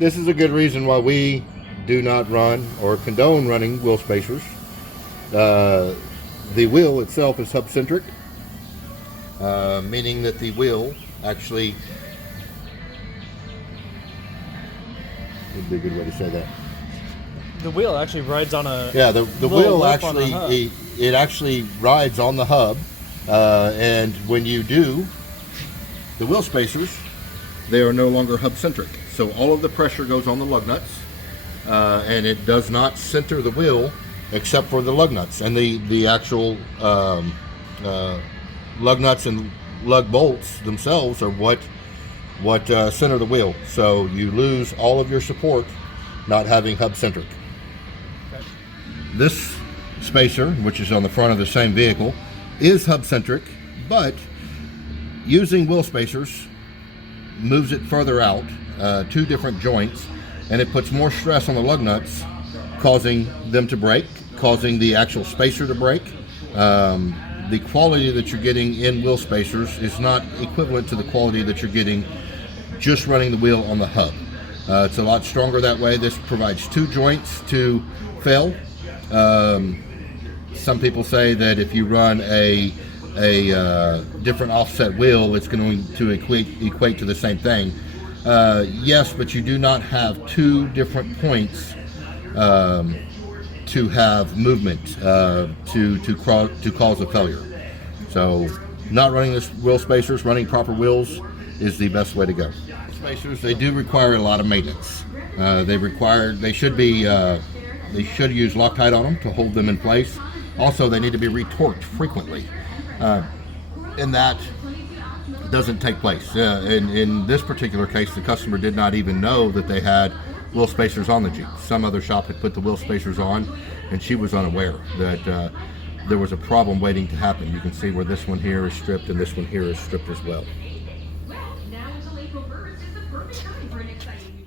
This is a good reason why we do not run or condone running wheel spacers. The wheel itself is hub-centric, meaning that the wheel actually, would be a good way to say that. The wheel actually rides on a The little wheel lip on the actually hub. it actually rides on the hub, and when you do the wheel spacers, they are no longer hub-centric. So all of the pressure goes on the lug nuts, and it does not center the wheel except for the lug nuts and the actual lug nuts and lug bolts themselves are what center the wheel. So you lose all of your support not having hub-centric. Okay. This spacer, which is on the front of the same vehicle, is hub-centric, but using wheel spacers moves it further out, 2 different joints, and it puts more stress on the lug nuts, causing them to break, causing the actual spacer to break. The quality that you're getting in wheel spacers is not equivalent to the quality that you're getting just running the wheel on the hub. It's a lot stronger that way. This provides 2 joints to fail. Some people say that if you run a different offset wheel, it's going to equate to the same thing. Yes, but you do not have 2 different points to have movement to cause a failure. So, not running this wheel spacers, running proper wheels is the best way to go. Spacers, they do require a lot of maintenance. They should use Loctite on them to hold them in place. Also, they need to be retorqued frequently, and that doesn't take place. In this particular case, the customer did not even know that they had wheel spacers on the Jeep. Some other shop had put the wheel spacers on, and she was unaware that there was a problem waiting to happen. You can see where this one here is stripped and this one here is stripped as well. Now until April 1st is the perfect time for an exciting